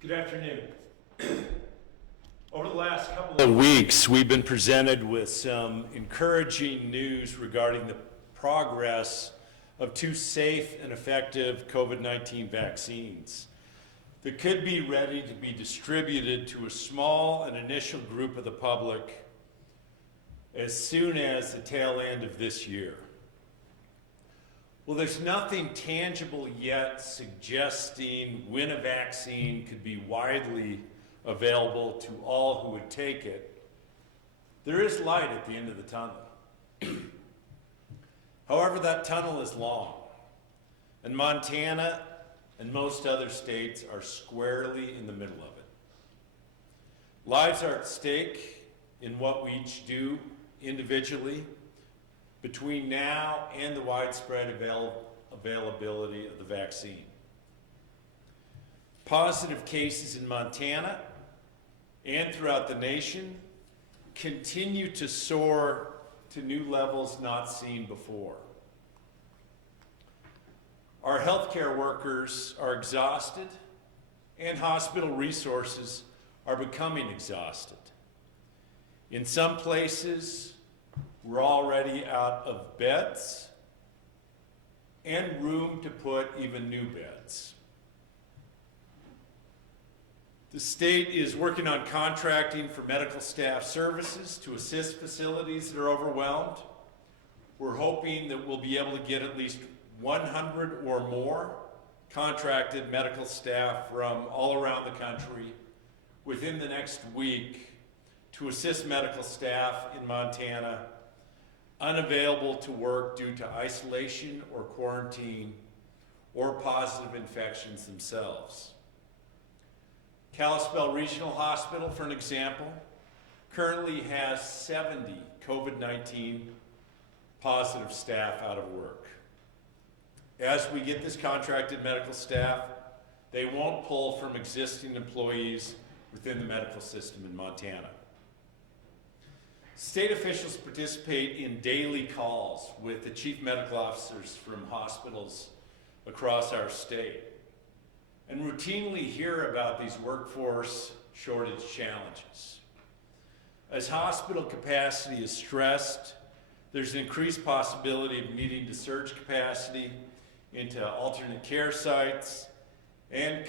Good afternoon. Over the last couple of weeks, we've been presented with some encouraging news regarding the progress of two safe and effective COVID-19 vaccines that could be ready to be distributed to a small and initial group of the public as soon as the tail end of this year. Well, there's nothing tangible yet suggesting when a vaccine could be widely available to all who would take it. There is light at the end of the tunnel. However, that tunnel is long, and Montana and most other states are squarely in the middle of it. Lives are at stake in what we each do individually between now and the widespread availability of the vaccine. Positive cases in Montana and throughout the nation continue to soar to new levels not seen before. Our healthcare workers are exhausted, and hospital resources are becoming exhausted. In some places, we're already out of beds and room to put even new beds. The state is working on contracting for medical staff services to assist facilities that are overwhelmed. We're hoping that we'll be able to get at least 100 or more contracted medical staff from all around the country within the next week to assist medical staff in Montana unavailable to work due to isolation or quarantine or positive infections themselves. Kalispell Regional Hospital, for an example, currently has 70 COVID-19 positive staff out of work. As we get this contracted medical staff, they won't pull from existing employees within the medical system in Montana. State officials participate in daily calls with the chief medical officers from hospitals across our state and routinely hear about these workforce shortage challenges. As hospital capacity is stressed, there's an increased possibility of needing to surge capacity into alternate care sites, and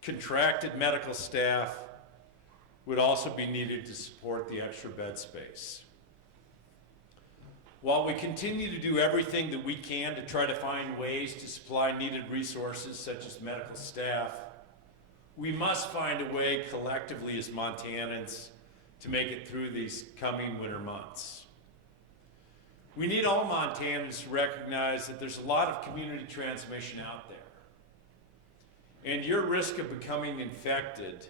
contracted medical staff would also be needed to support the extra bed space. While we continue to do everything that we can to try to find ways to supply needed resources such as medical staff, we must find a way collectively as Montanans to make it through these coming winter months. We need all Montanans to recognize that there's a lot of community transmission out there, and your risk of becoming infected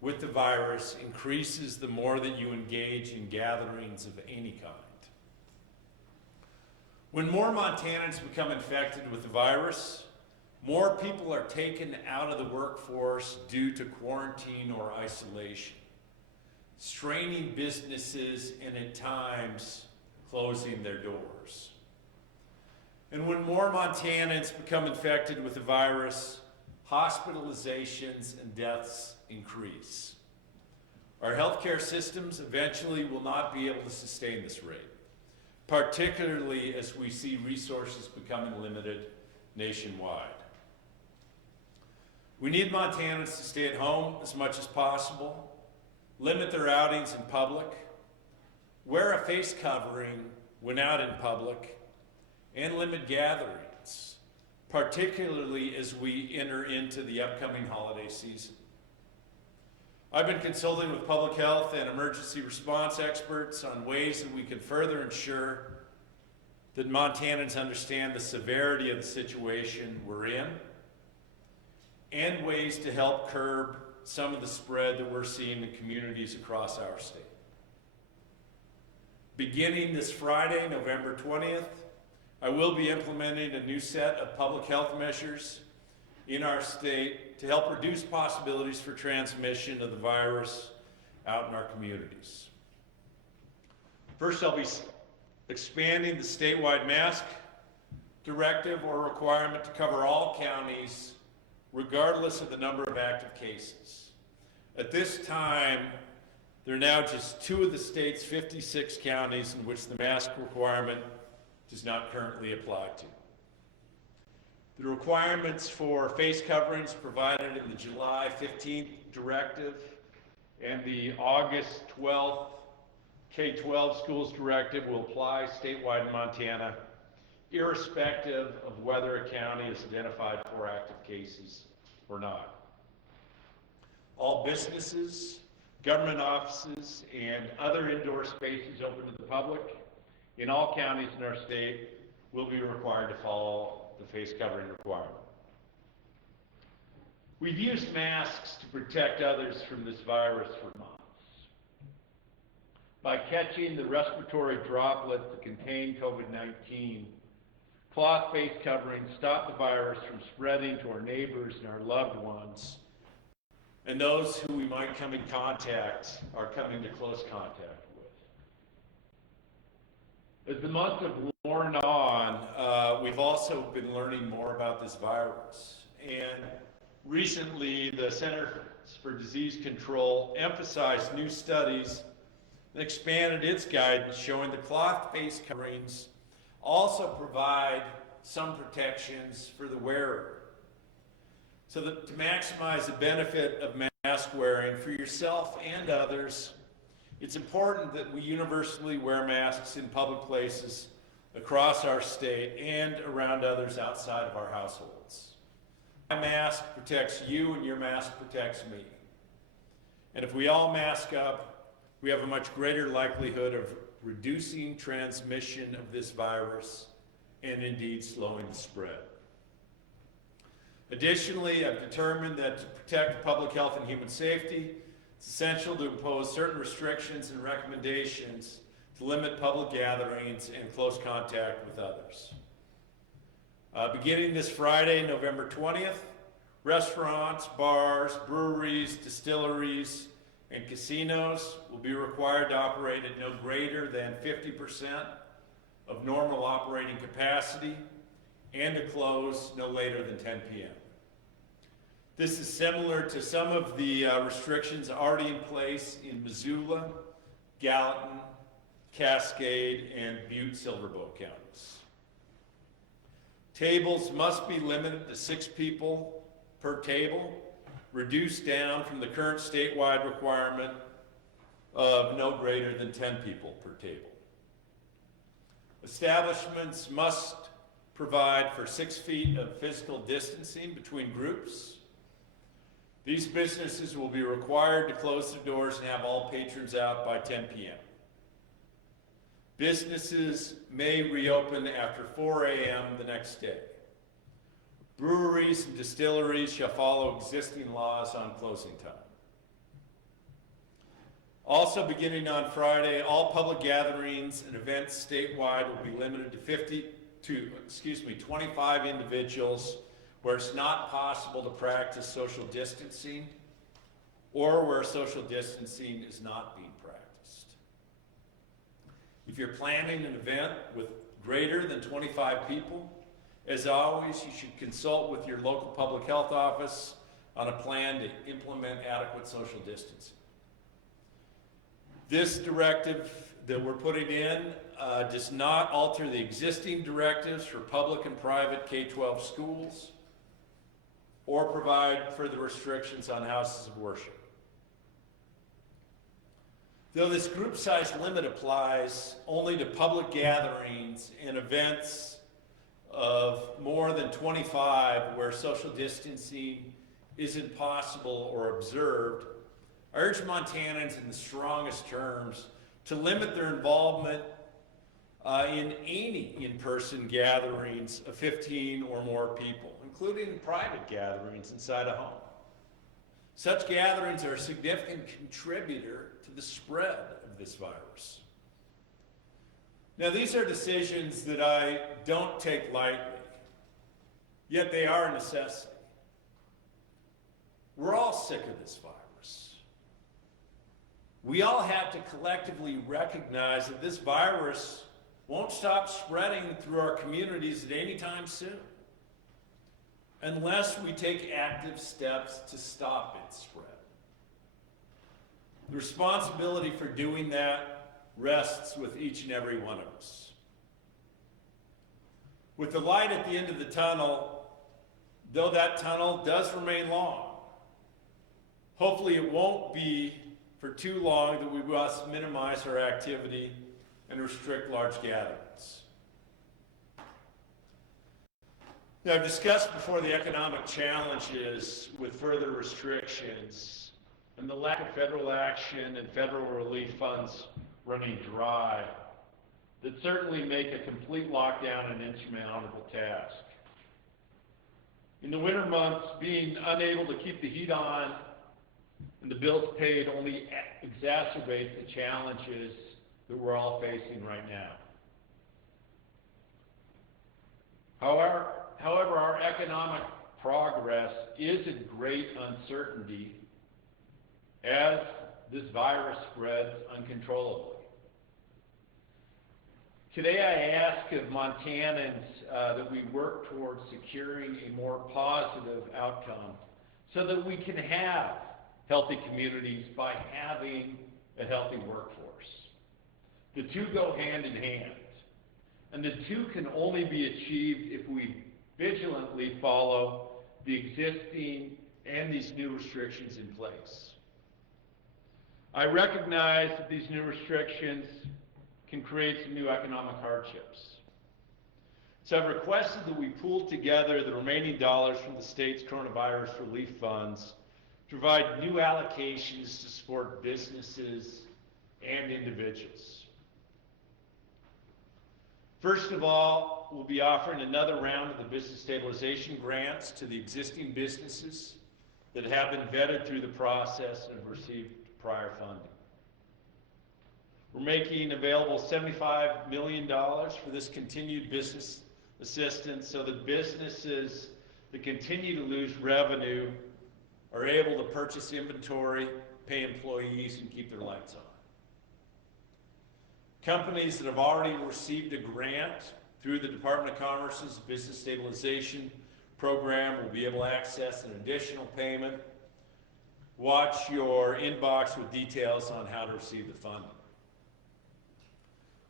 with the virus increases the more that you engage in gatherings of any kind. When more Montanans become infected with the virus, more people are taken out of the workforce due to quarantine or isolation, straining businesses and at times closing their doors. And when more Montanans become infected with the virus, hospitalizations and deaths increase. Our healthcare systems eventually will not be able to sustain this rate, particularly as we see resources becoming limited nationwide. We need Montanans to stay at home as much as possible, limit their outings in public, wear a face covering when out in public, and limit gatherings, particularly as we enter into the upcoming holiday season. I've been consulting with public health and emergency response experts on ways that we can further ensure that Montanans understand the severity of the situation we're in and ways to help curb some of the spread that we're seeing in communities across our state. Beginning this Friday, November 20th, I will be implementing a new set of public health measures in our state to help reduce possibilities for transmission of the virus out in our communities. First, I'll be expanding the statewide mask directive or requirement to cover all counties regardless of the number of active cases. At this time, there are now just 2 of the state's 56 counties in which the mask requirement does not currently apply to. The requirements for face coverings provided in the July 15th Directive and the August 12th K-12 Schools Directive will apply statewide in Montana, irrespective of whether a county has identified 4 active cases or not. All businesses, government offices, and other indoor spaces open to the public in all counties in our state will be required to follow the face covering requirement. We've used masks to protect others from this virus for months. By catching the respiratory droplets that contain COVID-19, cloth face coverings stop the virus from spreading to our neighbors and our loved ones, and those who we might come in contact are coming to close contact with. As the months have worn on, we've also been learning more about this virus. And recently, the Centers for Disease Control emphasized new studies and expanded its guidance showing the cloth face coverings also provide some protections for the wearer. So that to maximize the benefit of mask wearing for yourself and others, it's important that we universally wear masks in public places across our state and around others outside of our households. My mask protects you and your mask protects me. And if we all mask up, we have a much greater likelihood of reducing transmission of this virus and indeed slowing the spread. Additionally, I've determined that to protect public health and human safety, it's essential to impose certain restrictions and recommendations to limit public gatherings and close contact with others. Beginning this Friday, November 20th, restaurants, bars, breweries, distilleries, and casinos will be required to operate at no greater than 50% of normal operating capacity and to close no later than 10 p.m. This is similar to some of the restrictions already in place in Missoula, Gallatin, Cascade, and Butte-Silverboe counties. Tables must be limited to 6 people per table, reduced down from the current statewide requirement of no greater than 10 people per table. Establishments must provide for 6 feet of physical distancing between groups. These businesses will be required to close their doors and have all patrons out by 10 p.m. Businesses may reopen after 4 a.m. the next day. Breweries and distilleries shall follow existing laws on closing time. Also, beginning on Friday, all public gatherings and events statewide will be limited to 25 individuals where it's not possible to practice social distancing or where social distancing is not being practiced. If you're planning an event with greater than 25 people, as always, you should consult with your local public health office on a plan to implement adequate social distancing. This directive that we're putting in does not alter the existing directives for public and private K-12 schools or provide further restrictions on houses of worship. Though this group size limit applies only to public gatherings and events of more than 25 where social distancing isn't possible or observed, I urge Montanans in the strongest terms to limit their involvement in any in-person gatherings of 15 or more people, including private gatherings inside a home. Such gatherings are a significant contributor to the spread of this virus. Now, these are decisions that I don't take lightly, yet they are a necessity. We're all sick of this virus. We all have to collectively recognize that this virus won't stop spreading through our communities at any time soon. unless we take active steps to stop its spread. The responsibility for doing that rests with each and every one of us. With the light at the end of the tunnel, though that tunnel does remain long, hopefully it won't be for too long that we must minimize our activity and restrict large gatherings. Now, I've discussed before the economic challenges with further restrictions and the lack of federal action and federal relief funds running dry that certainly make a complete lockdown an insurmountable task. In the winter months, being unable to keep the heat on and the bills paid only exacerbates the challenges that we're all facing right now. However, our economic progress is in great uncertainty as this virus spreads uncontrollably. Today I ask of Montanans that we work towards securing a more positive outcome so that we can have healthy communities by having a healthy workforce. The two go hand in hand, and the two can only be achieved if we vigilantly follow the existing and these new restrictions in place. I recognize that these new restrictions can create some new economic hardships. So I've requested that we pool together the remaining dollars from the state's coronavirus relief funds to provide new allocations to support businesses and individuals. First of all, we'll be offering another round of the business stabilization grants to the existing businesses that have been vetted through the process and have received prior funding. We're making available $75 million for this continued business assistance so that businesses that continue to lose revenue are able to purchase inventory, pay employees, and keep their lights on. Companies that have already received a grant through the Department of Commerce's Business Stabilization Program will be able to access an additional payment. Watch your inbox with details on how to receive the funding.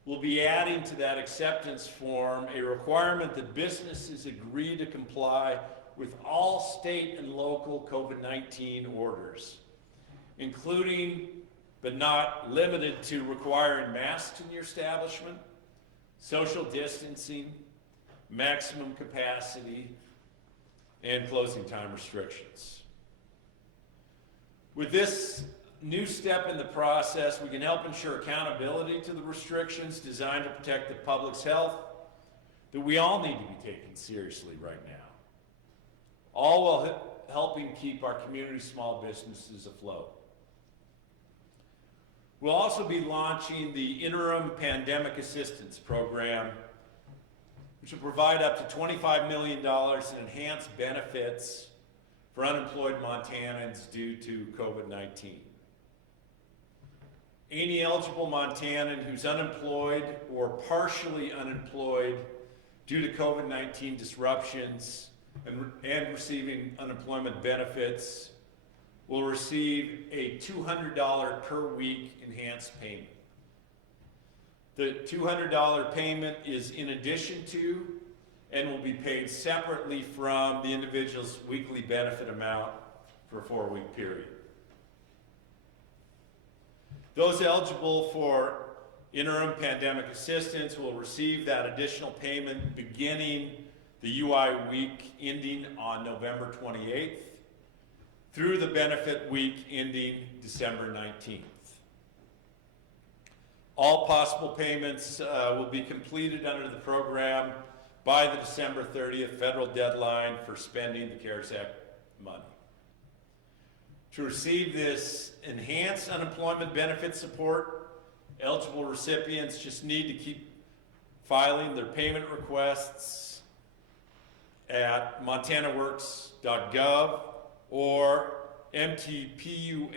We'll be adding to that acceptance form a requirement that businesses agree to comply with all state and local COVID-19 orders, including but not limited to requiring masks in your establishment, social distancing, maximum capacity, and closing time restrictions. With this new step in the process, we can help ensure accountability to the restrictions designed to protect the public's health that we all need to be taken seriously right now, all while helping keep our community small businesses afloat. We'll also be launching the Interim Pandemic Assistance Program, which will provide up to $25 million in enhanced benefits for unemployed Montanans due to COVID-19. Any eligible Montanan who's unemployed or partially unemployed due to COVID-19 disruptions and receiving unemployment benefits will receive a $200 per week enhanced payment. The $200 payment is in addition to and will be paid separately from the individual's weekly benefit amount for a 4-week period. Those eligible for interim pandemic assistance will receive that additional payment beginning the UI week ending on November 28th through the benefit week ending December 19th. All possible payments will be completed under the program by the December 30th federal deadline for spending the CARES Act money. To receive this enhanced unemployment benefit support, eligible recipients just need to keep filing their payment requests at montanaworks.gov or mtpua.mt.gov.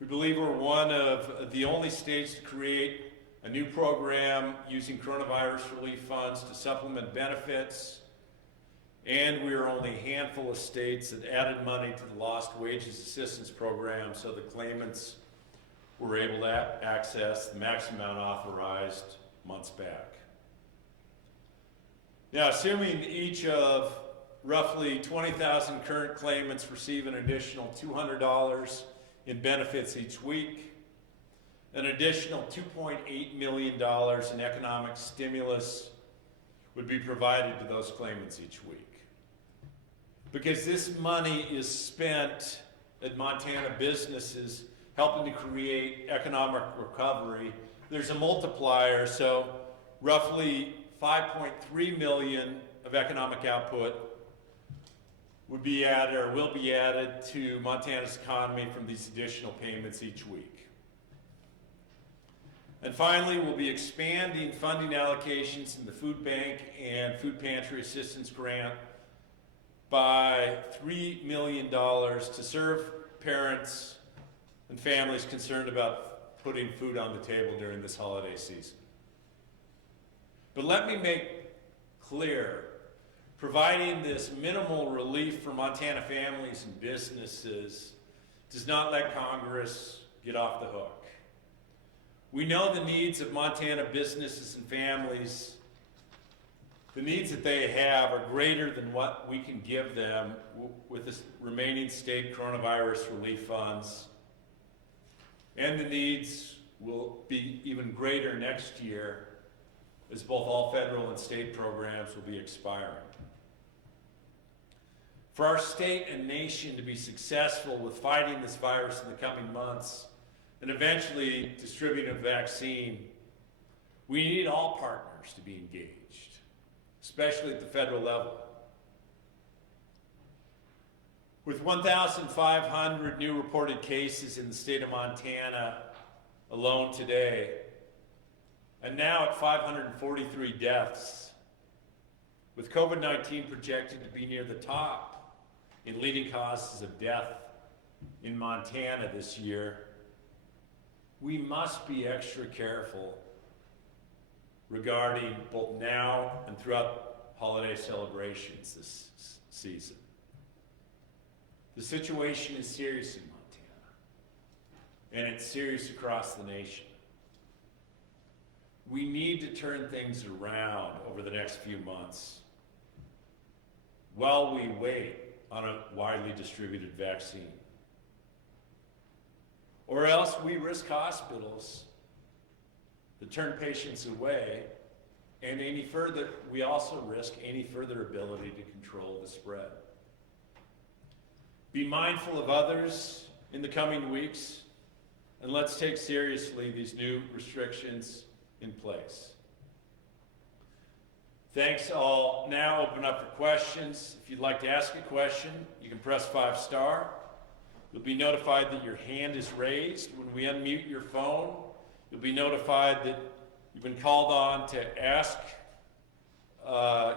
We believe we're one of the only states to create a new program using coronavirus relief funds to supplement benefits, and we are only a handful of states that added money to the Lost Wages Assistance Program so the claimants were able to access the maximum amount authorized months back. Now, assuming each of roughly 20,000 current claimants receive an additional $200 in benefits each week, an additional $2.8 million in economic stimulus would be provided to those claimants each week. Because this money is spent at Montana businesses helping to create economic recovery, there's a multiplier, so roughly 5.3 million of economic output would be added or will be added to Montana's economy from these additional payments each week. And finally, we'll be expanding funding allocations in the food bank and food pantry assistance grant by $3 million to serve parents and families concerned about putting food on the table during this holiday season. But let me make clear, providing this minimal relief for Montana families and businesses does not let Congress get off the hook. We know the needs of Montana businesses and families. The needs that they have are greater than what we can give them with the remaining state coronavirus relief funds. And the needs will be even greater next year as both all federal and state programs will be expiring. For our state and nation to be successful with fighting this virus in the coming months and eventually distributing a vaccine, we need all partners to be engaged, especially at the federal level. With 1,500 new reported cases in the state of Montana alone today, and now at 543 deaths, with COVID-19 projected to be near the top in leading causes of death in Montana this year, we must be extra careful regarding both now and throughout holiday celebrations this season. The situation is serious in Montana, and it's serious across the nation. We need to turn things around over the next few months while we wait on a widely distributed vaccine. Or else we risk hospitals that turn patients away, and we also risk any further ability to control the spread. Be mindful of others in the coming weeks, and let's take seriously these new restrictions in place. Thanks. I'll now open up for questions. If you'd like to ask a question, you can press 5*. You'll be notified that your hand is raised. When we unmute your phone, you'll be notified that you've been called on to ask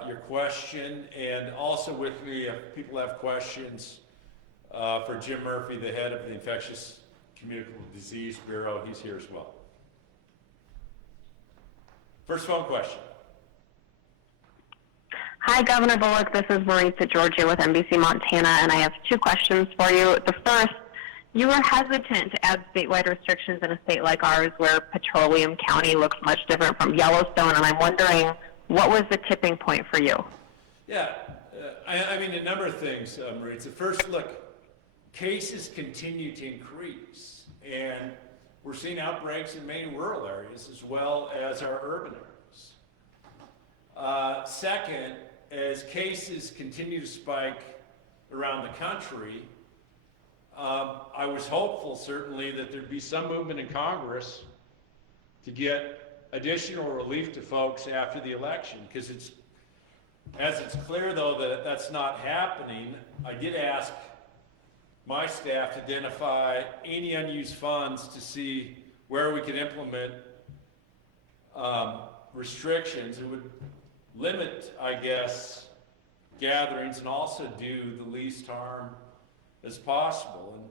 your question. And also with me, if people have questions for Jim Murphy, the head of the Infectious Communicable Disease Bureau, he's here as well. First phone question. Hi, Governor Bullock. This is Maritza Georgia with NBC Montana, and I have two questions for you. The first, you were hesitant to add statewide restrictions in a state like ours where Petroleum County looks much different from Yellowstone, and I'm wondering, what was the tipping point for you? Yeah, I mean, a number of things, Maritza. First, look, cases continue to increase, and we're seeing outbreaks in many rural areas as well as our urban areas. Second, as cases continue to spike around the country, I was hopeful, certainly, that there'd be some movement in Congress to get additional relief to folks after the election, because it's clear, though, that that's not happening. I did ask my staff to identify any unused funds to see where we could implement restrictions. It would limit, I guess, gatherings and also do the least harm as possible. And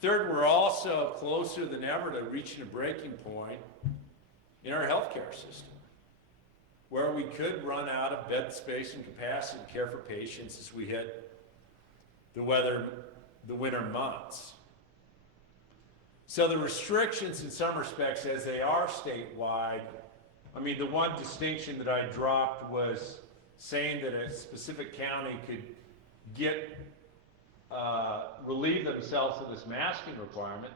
third, we're also closer than ever to reaching a breaking point in our healthcare system, where we could run out of bed space and capacity to care for patients as we hit the winter months. So the restrictions in some respects, as they are statewide, I mean, the one distinction that I dropped was saying that a specific county could relieve themselves of this masking requirement,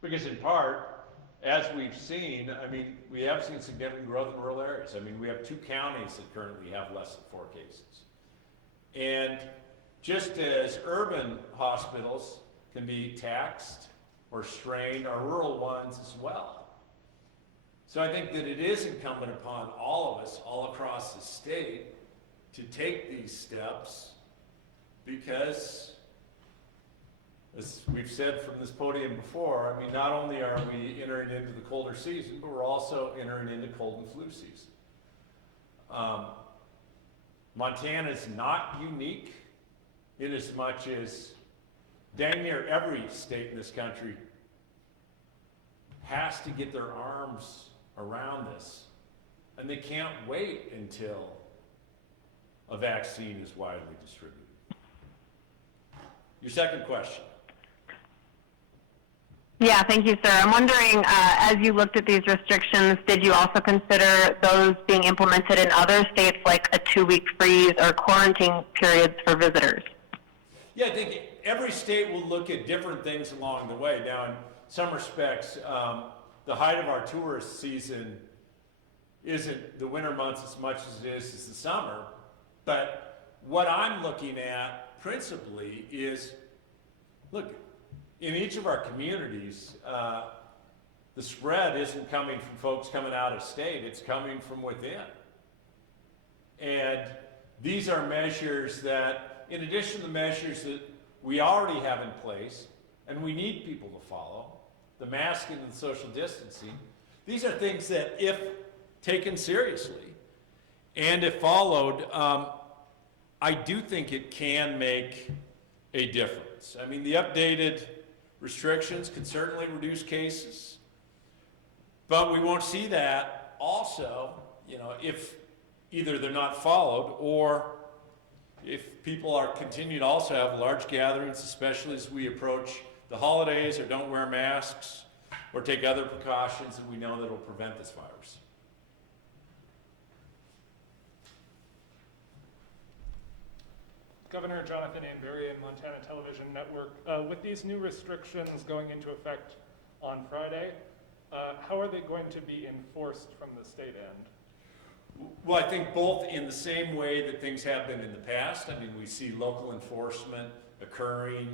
because in part, as we've seen, I mean, we have seen significant growth in rural areas. I mean, we have 2 counties that currently have less than 4 cases. And just as urban hospitals can be taxed or strained, are rural ones as well. So I think that it is incumbent upon all of us, all across the state, to take these steps, because, as we've said from this podium before, I mean, not only are we entering into the colder season, but we're also entering into cold and flu season. Montana is not unique in as much as dang near every state in this country has to get their arms around this, and they can't wait until a vaccine is widely distributed. Your second question. Yeah, thank you, sir. I'm wondering, as you looked at these restrictions, did you also consider those being implemented in other states, like a 2-week freeze or quarantine periods for visitors? Yeah, I think every state will look at different things along the way. Now, in some respects, the height of our tourist season isn't the winter months as much as it is the summer. But what I'm looking at principally is, look, in each of our communities, the spread isn't coming from folks coming out of state, it's coming from within. And these are measures that, in addition to the measures that we already have in place, and we need people to follow, the masking and the social distancing, these are things that, if taken seriously, and if followed, I do think it can make a difference. I mean, the updated restrictions could certainly reduce cases, but we won't see that also, if either they're not followed, or if people are continue to also have large gatherings, especially as we approach the holidays, or don't wear masks, or take other precautions that we know that will prevent this virus. Governor Jonathan Amberian, Montana Television Network. With these new restrictions going into effect on Friday, how are they going to be enforced from the state end? Well, I think both in the same way that things have been in the past. I mean, we see local enforcement occurring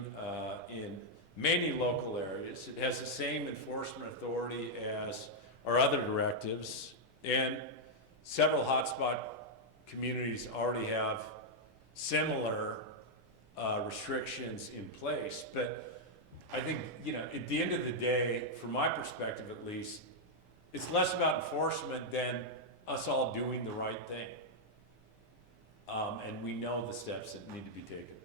in many local areas. It has the same enforcement authority as our other directives, and several hotspot communities already have similar restrictions in place. But I think, at the end of the day, from my perspective at least, it's less about enforcement than us all doing the right thing. And we know the steps that need to be taken.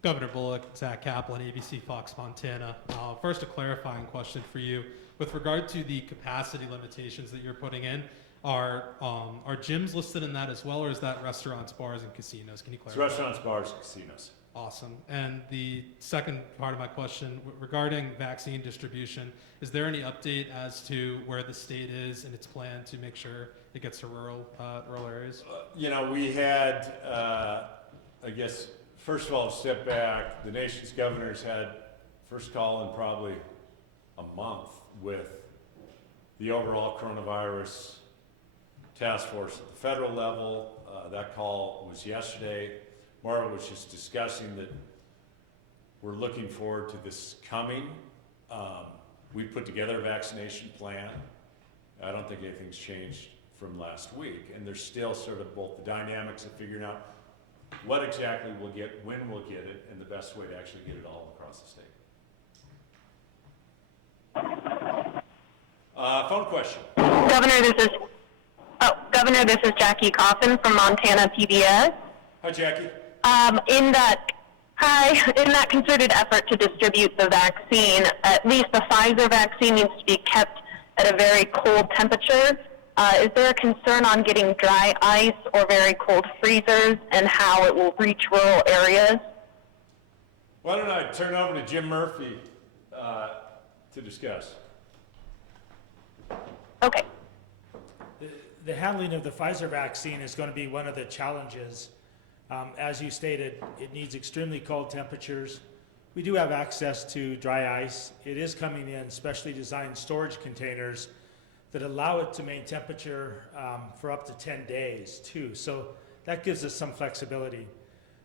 Governor Bullock, Zach Kaplan, ABC Fox Montana. First, a clarifying question for you. With regard to the capacity limitations that you're putting in, are gyms listed in that as well, or is that restaurants, bars, and casinos? Can you clarify? It's restaurants, bars, and casinos. Awesome. And the second part of my question, regarding vaccine distribution, is there any update as to where the state is in its plan to make sure it gets to rural areas? We had, I guess, first of all, step back. The nation's governors had first call in probably a month with the overall coronavirus task force at the federal level. That call was yesterday. Maura was just discussing that we're looking forward to this coming. We put together a vaccination plan. I don't think anything's changed from last week, and there's still sort of both the dynamics of figuring out what exactly we'll get, when we'll get it, and the best way to actually get it all across the state. Phone question. Governor, this is Jackie Coffin from Montana PBS. Hi, Jackie. Hi. In that concerted effort to distribute the vaccine, at least the Pfizer vaccine needs to be kept at a very cold temperature. Is there a concern on getting dry ice or very cold freezers and how it will reach rural areas? Why don't I turn over to Jim Murphy to discuss? Okay. The handling of the Pfizer vaccine is going to be one of the challenges. As you stated, it needs extremely cold temperatures. We do have access to dry ice. It is coming in specially designed storage containers that allow it to maintain temperature for up to 10 days too. So that gives us some flexibility.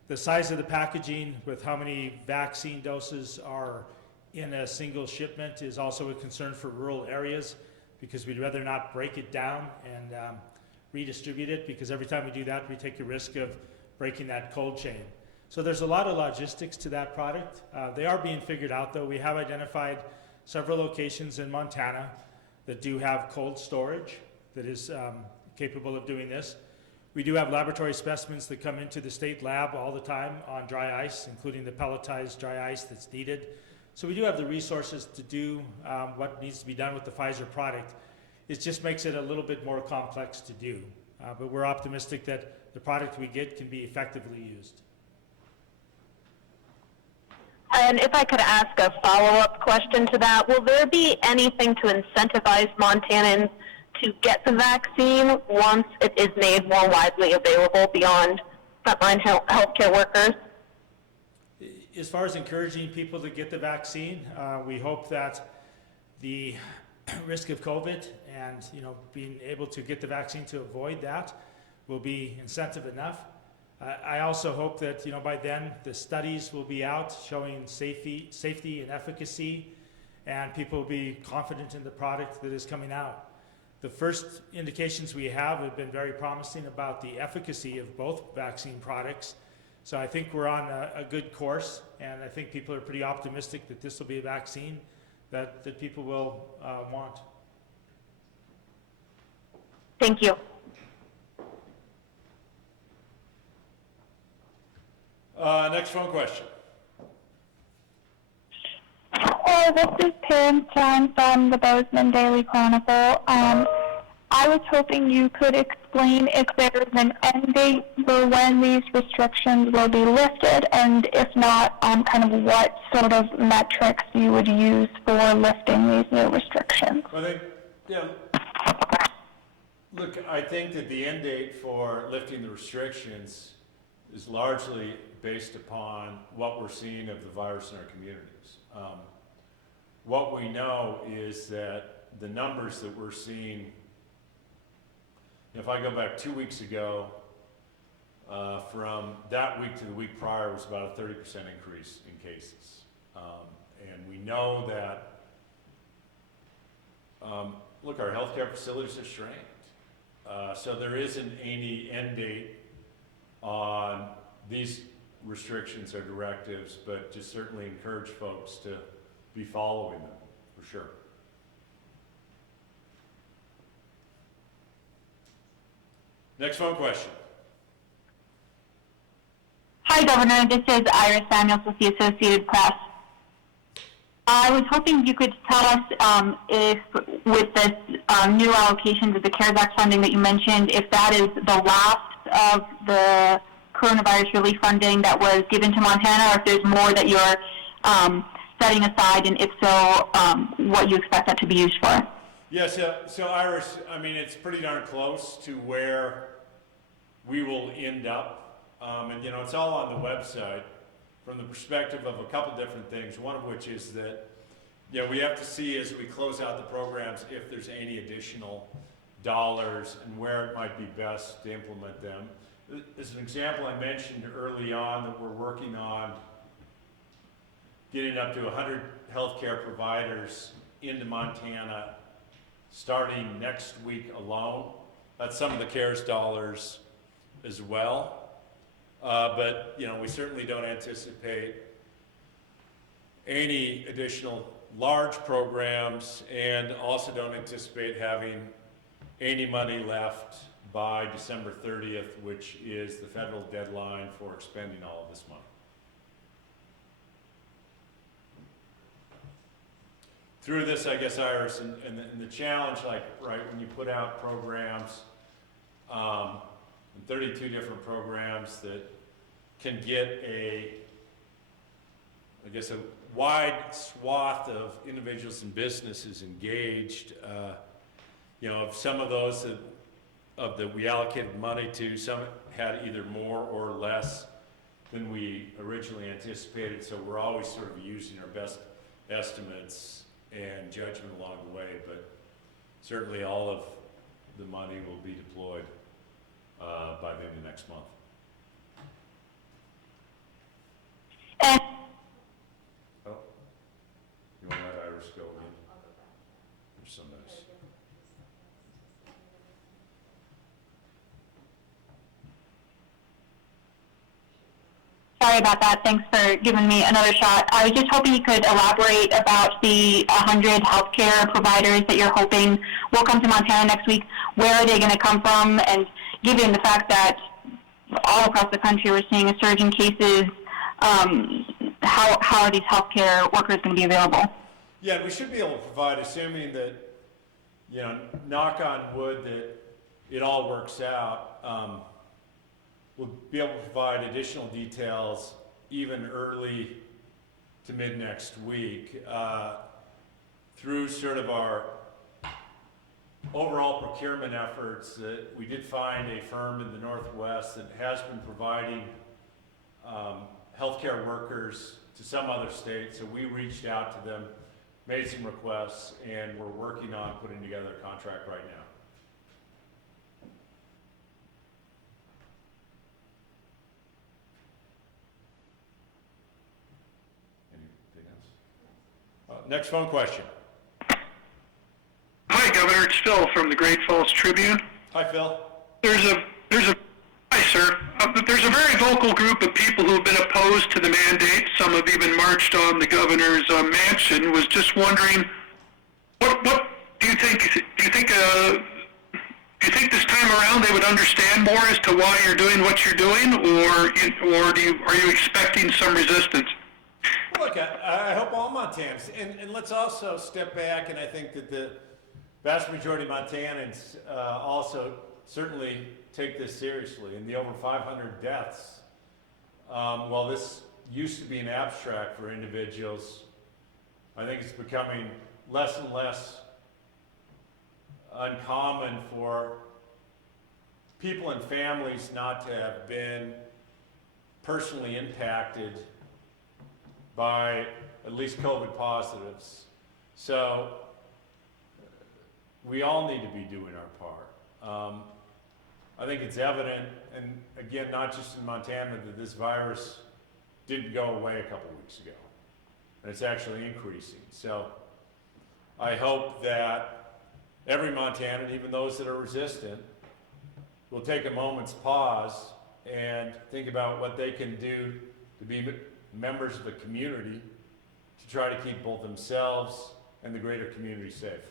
The size of the packaging with how many vaccine doses are in a single shipment is also a concern for rural areas, because we'd rather not break it down and redistribute it, because every time we do that, we take a risk of breaking that cold chain. So there's a lot of logistics to that product. They are being figured out though. We have identified several locations in Montana that do have cold storage that is capable of doing this. We do have laboratory specimens that come into the state lab all the time on dry ice, including the pelletized dry ice that's needed. So we do have the resources to do what needs to be done with the Pfizer product. It just makes it a little bit more complex to do. But we're optimistic that the product we get can be effectively used. And if I could ask a follow-up question to that, will there be anything to incentivize Montanans to get the vaccine once it is made more widely available beyond frontline healthcare workers? As far as encouraging people to get the vaccine, we hope that the risk of COVID and being able to get the vaccine to avoid that will be incentive enough. I also hope that by then the studies will be out showing safety and efficacy, and people will be confident in the product that is coming out. The first indications we have been very promising about the efficacy of both vaccine products. So I think we're on a good course, and I think people are pretty optimistic that this will be a vaccine that people will want. Thank you. Next phone question. This is Pam Stein from the Bozeman Daily Chronicle. I was hoping you could explain if there is an end date for when these restrictions will be lifted, and if not, kind of what sort of metrics you would use for lifting these new restrictions. Look, I think that the end date for lifting the restrictions is largely based upon what we're seeing of the virus in our communities. What we know is that the numbers that we're seeing, if I go back 2 weeks ago, from that week to the week prior was about a 30% increase in cases. And we know that, look, our healthcare facilities are strained. So there isn't any end date on these restrictions or directives, but just certainly encourage folks to be following them, for sure. Next phone question. Hi, Governor. This is Iris Samuels with the Associated Press. I was hoping you could tell us if, with this new allocations of the CARES Act funding that you mentioned, if that is the last of the coronavirus relief funding that was given to Montana, or if there's more that you're setting aside, and if so, what you expect that to be used for. Yeah, so Iris, I mean, it's pretty darn close to where we will end up. And it's all on the website from the perspective of a couple different things, one of which is that, we have to see as we close out the programs if there's any additional dollars and where it might be best to implement them. As an example, I mentioned early on that we're working on getting up to 100 healthcare providers into Montana starting next week alone. That's some of the CARES dollars as well. But we certainly don't anticipate any additional large programs, and also don't anticipate having any money left by December 30th, which is the federal deadline for expending all of this money. through this, I guess, Iris, and the challenge, like, right, when you put out programs, 32 different programs that can get a wide swath of individuals and businesses engaged. Of some of those that we allocated money to, some had either more or less than we originally anticipated, so we're always sort of using our best estimates and judgment along the way, but certainly all of the money will be deployed by the end of next month. And Oh, you want to let Iris go again? You're so nice. sorry about that. Thanks for giving me another shot. I was just hoping you could elaborate about the 100 healthcare providers that you're hoping will come to Montana next week. Where are they going to come from? And given the fact that all across the country we're seeing a surge in cases, how are these healthcare workers going to be available? Yeah, we should be able to provide, assuming that, knock on wood, that it all works out, we'll be able to provide additional details even early to mid next week through sort of our overall procurement efforts. That we did find a firm in the Northwest that has been providing healthcare workers to some other states, so we reached out to them, made some requests, and we're working on putting together a contract right now. Anything else? Next phone question. Hi, Governor. It's Phil from the Great Falls Tribune. Hi, Phil. Hi, sir. There's a very vocal group of people who have been opposed to the mandate. Some have even marched on the governor's mansion. Was just wondering, what do you think? Do you think this time around they would understand more as to why you're doing what you're doing, or are you expecting some resistance? Look, I hope all Montanans, and let's also step back, and I think that the vast majority of Montanans also certainly take this seriously. And the over 500 deaths, while this used to be an abstract for individuals, I think it's becoming less and less uncommon for people and families not to have been personally impacted by at least COVID positives. So we all need to be doing our part. I think it's evident, and again, not just in Montana, that this virus didn't go away a couple weeks ago, and it's actually increasing. So I hope that every Montanan, even those that are resistant, will take a moment's pause and think about what they can do to be members of the community to try to keep both themselves and the greater community safe.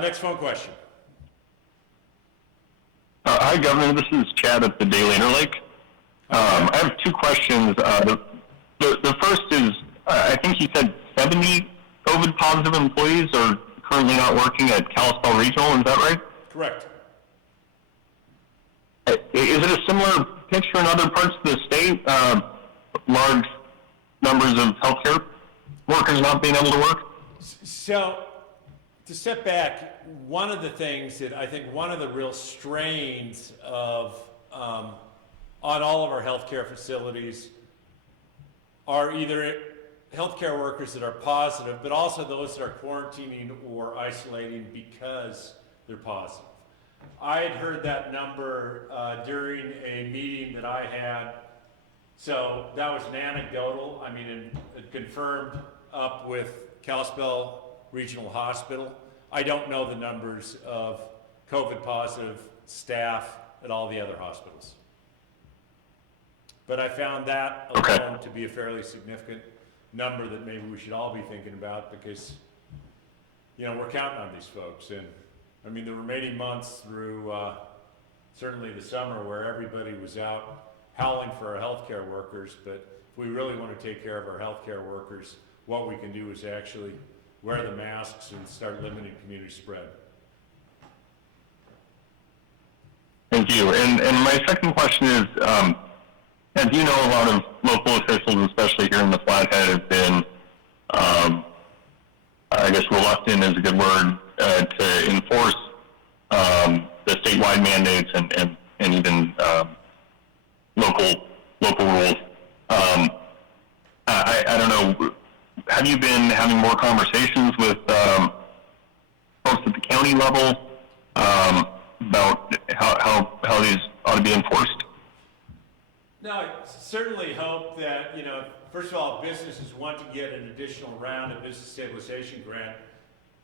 Next phone question. Hi, Governor. This is Chad at the Daily Interlake. I have two questions. The first is, I think you said 70 COVID positive employees are currently not working at Kalispell Regional. Is that right? Correct. Is it a similar picture in other parts of the state? Large numbers of healthcare workers not being able to work? So, to step back, one of the things that I think one of the real strains of on all of our healthcare facilities are either healthcare workers that are positive, but also those that are quarantining or isolating because they're positive. I had heard that number during a meeting that I had, so that was an anecdotal. I mean, it confirmed up with Kalispell Regional Hospital. I don't know the numbers of COVID positive staff at all the other hospitals. But I found that alone to be a fairly significant number that maybe we should all be thinking about, because, we're counting on these folks. And I mean, the remaining months through certainly the summer, where everybody was out howling for our healthcare workers, but if we really want to take care of our healthcare workers, what we can do is actually wear the masks and start limiting community spread. Thank you. And my second question is, as you know, a lot of local officials, especially here in the Flathead, have been, I guess reluctant is a good word, to enforce the statewide mandates and even local rules. I don't know, have you been having more conversations with folks at the county level about how these ought to be enforced? No, I certainly hope that, first of all, if businesses want to get an additional round of business stabilization grant,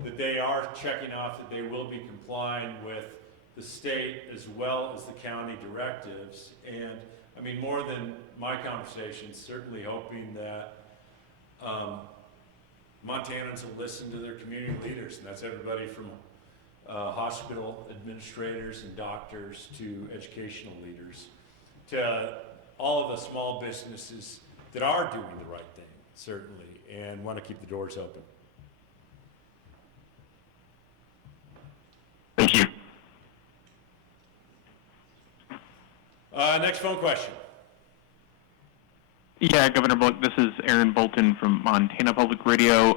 that they are checking off that they will be complying with the state as well as the county directives. And I mean, more than my conversations, certainly hoping that Montanans will listen to their community leaders, and that's everybody from hospital administrators and doctors to educational leaders, to all of the small businesses that are doing the right thing, certainly, and want to keep the doors open. Thank you. Next phone question. Yeah, Governor Bullock, this is Aaron Bolton from Montana Public Radio.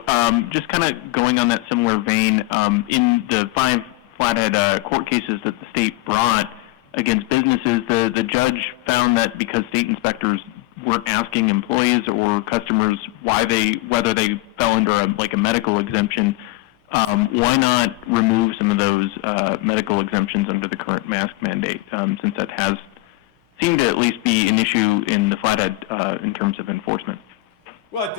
Just kind of going on that similar vein, in the 5 Flathead court cases that the state brought against businesses, the judge found that because state inspectors weren't asking employees or customers whether they fell under a medical exemption, why not remove some of those medical exemptions under the current mask mandate, since that has seemed to at least be an issue in the Flathead in terms of enforcement? Well,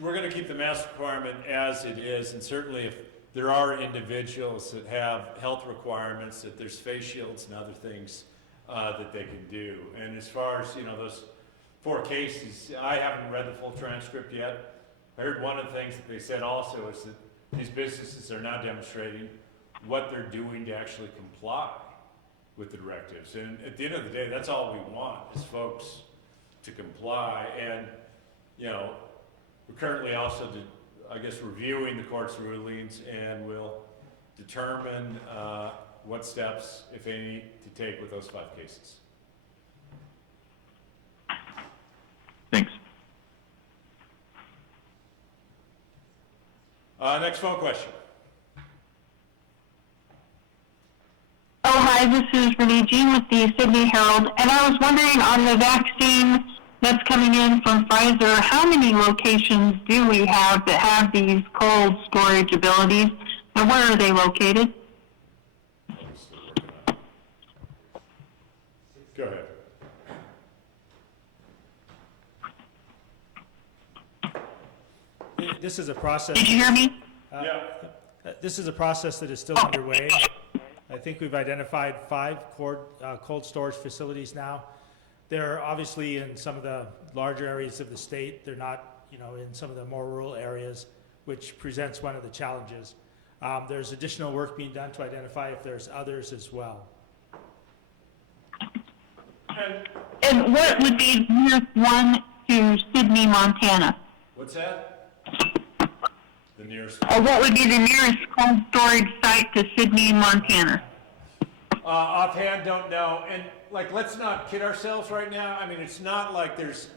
we're going to keep the mask requirement as it is, and certainly if there are individuals that have health requirements, that there's face shields and other things that they can do. And as far as, those 4 cases, I haven't read the full transcript yet. I heard one of the things that they said also is that these businesses are now demonstrating what they're doing to actually comply with the directives. And at the end of the day, that's all we want is folks to comply. And, we're currently also, reviewing the court's rulings, and we'll determine what steps, if any, to take with those 5 cases. Thanks. Next phone question. Oh, hi, this is Renee Jean with the Sydney Herald, and I was wondering on the vaccine that's coming in from Pfizer, how many locations do we have that have these cold storage abilities, and where are they located? Go ahead. This is a process. Did you hear me? Yeah. This is a process that is still underway. I think we've identified 5 cold storage facilities now. They're obviously in some of the larger areas of the state. They're not, in some of the more rural areas, which presents one of the challenges. There's additional work being done to identify if there's others as well. And what would be the nearest one to Sydney, Montana? What's that? The nearest. What would be the nearest cold storage site to Sydney, Montana? Offhand, don't know. And let's not kid ourselves right now. I mean, it's not like there's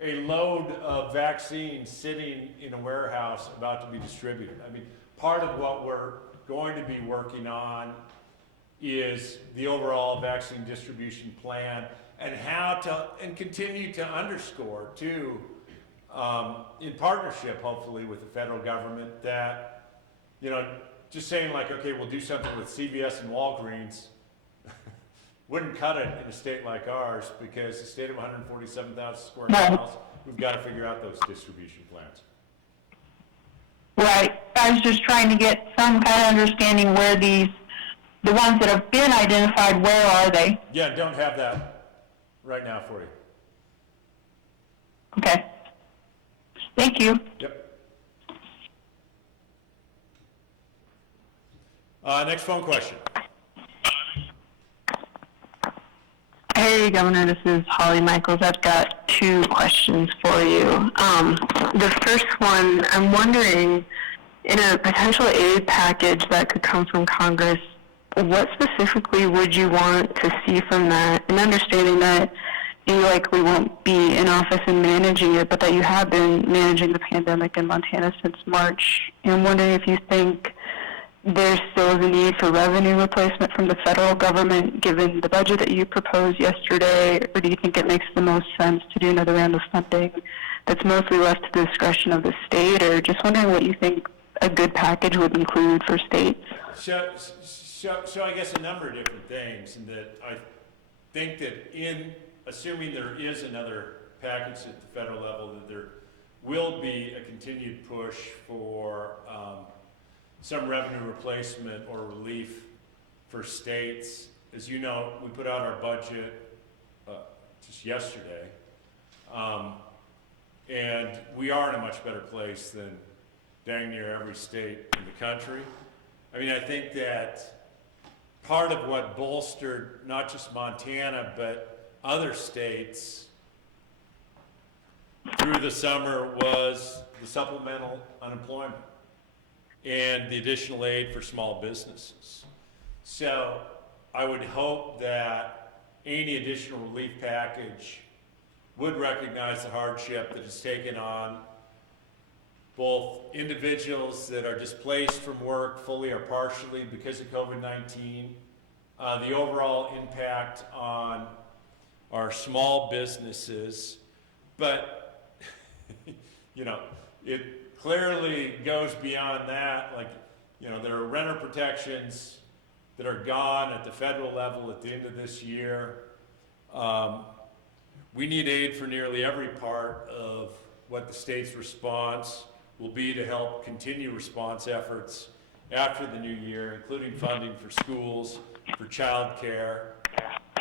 a load of vaccines sitting in a warehouse about to be distributed. I mean, part of what we're going to be working on is the overall vaccine distribution plan, and how to, and continue to underscore too, in partnership hopefully with the federal government, that, just saying okay, we'll do something with CVS and Walgreens wouldn't cut it in a state like ours, because the state of 147,000 square miles, we've got to figure out those distribution plans. Right. I was just trying to get some kind of understanding where the ones that have been identified, where are they? Yeah, don't have that right now for you. Okay. Thank you. Yep. Next phone question. Hey, Hey, Governor, this is Holly Michaels. I've got two questions for you. The first one, I'm wondering, in a potential aid package that could come from Congress, what specifically would you want to see from that? And understanding that you likely won't be in office and managing it, but that you have been managing the pandemic in Montana since March. And I'm wondering if you think there still is a need for revenue replacement from the federal government given the budget that you proposed yesterday, or do you think it makes the most sense to do another round of funding that's mostly left to the discretion of the state, or just wondering what you think a good package would include for states? So I guess a number of different things, and that I think that in assuming there is another package at the federal level, that there will be a continued push for some revenue replacement or relief for states. As you know, we put out our budget just yesterday, and we are in a much better place than dang near every state in the country. I mean, I think that part of what bolstered not just Montana, but other states through the summer was the supplemental unemployment and the additional aid for small businesses. So I would hope that any additional relief package would recognize the hardship that is taken on both individuals that are displaced from work fully or partially because of COVID-19, the overall impact on our small businesses, but you know, it clearly goes beyond that. Like, you know, there are renter protections that are gone at the federal level at the end of this year. We need aid for nearly every part of what the state's response will be to help continue response efforts after the new year, including funding for schools, for child care,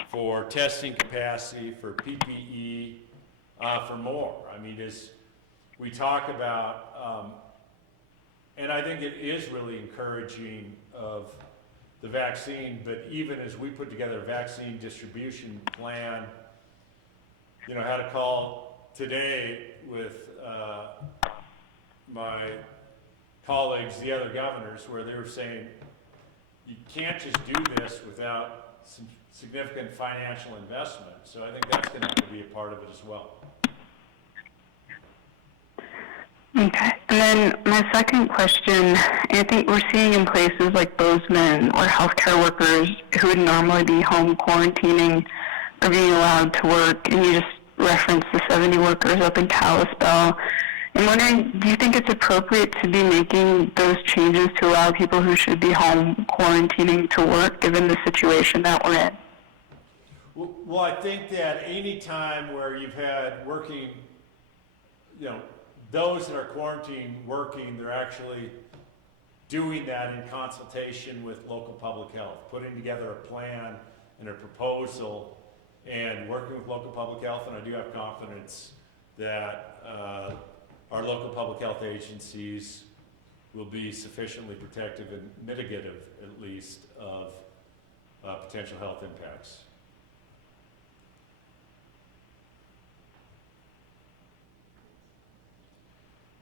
for testing capacity, for PPE, for more. I mean, as we talk about, and I think it is really encouraging of the vaccine, but even as we put together a vaccine distribution plan, you know, I had a call today with my colleagues, the other governors, where they were saying, you can't just do this without some significant financial investment. So I think that's going to have to be a part of it as well. Okay. And then my second question, I think we're seeing in places like Bozeman where healthcare workers who would normally be home quarantining are being allowed to work, and you just referenced the 70 workers up in Kalispell. I'm wondering, do you think it's appropriate to be making those changes to allow people who should be home quarantining to work, given the situation that we're in? Well, I think that any time where you've had working, you know, those that are quarantined working, they're actually doing that in consultation with local public health, putting together a plan and a proposal and working with local public health. And I do have confidence that our local public health agencies will be sufficiently protective and mitigative, at least, of potential health impacts.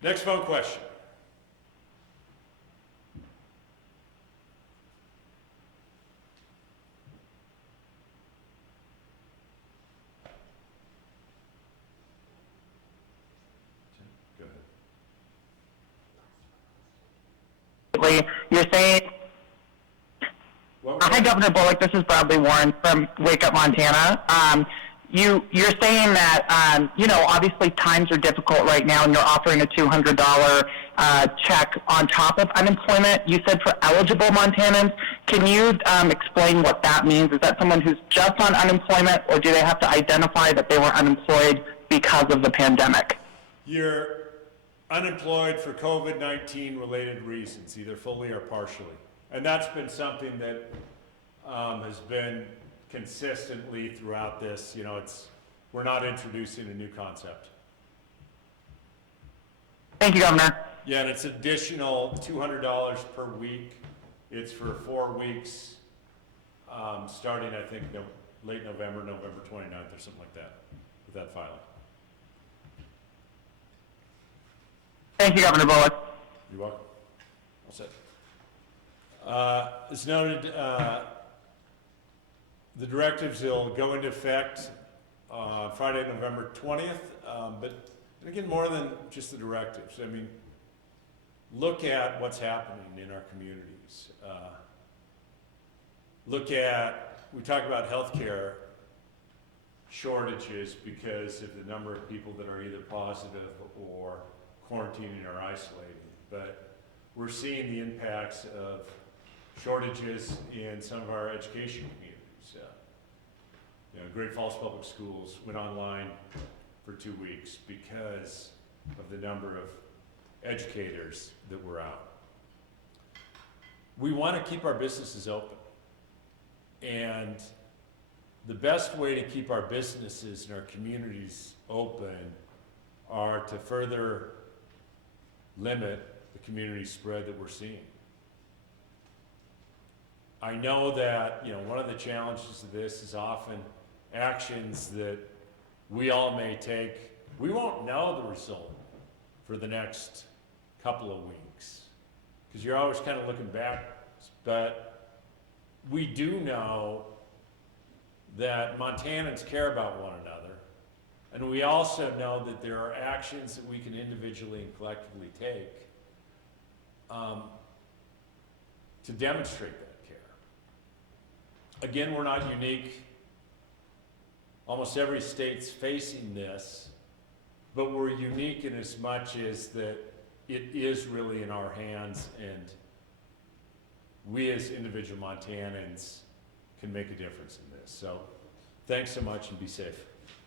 Next phone question. Go ahead. You're saying, hi, Governor Bullock, this is Bradley Warren from Wake Up, Montana. You're saying that, you know, obviously times are difficult right now, and you're offering a $200 check on top of unemployment. You said for eligible Montanans. Can you explain what that means? Is that someone who's just on unemployment, or do they have to identify that they were unemployed because of the pandemic? You're unemployed for COVID-19 related reasons, either fully or partially. And that's been something that has been consistently throughout this. You know, we're not introducing a new concept. Thank you, Governor. Yeah, and it's additional $200 per week. It's for 4 weeks, starting, I think, late November, November 29th or something like that, with that filing. Thank you, Governor Bullock. You're welcome. All set. As noted, the directives will go into effect Friday, November 20th, but again, more than just the directives. I mean, look at what's happening in our communities. We talk about healthcare shortages because of the number of people that are either positive or quarantining or isolating, but we're seeing the impacts of shortages in some of our education communities. Great Falls Public Schools went online for 2 weeks because of the number of educators that were out. We want to keep our businesses open, and the best way to keep our businesses and our communities open are to further limit the community spread that we're seeing. I know that one of the challenges of this is often actions that we all may take. We won't know the result for the next couple of weeks because you're always kind of looking back, but we do know that Montanans care about one another, and we also know that there are actions that we can individually and collectively take to demonstrate that care. Again, we're not unique. Almost every state's facing this, but we're unique in as much as that it is really in our hands, and we as individual Montanans can make a difference in this. So thanks so much and be safe.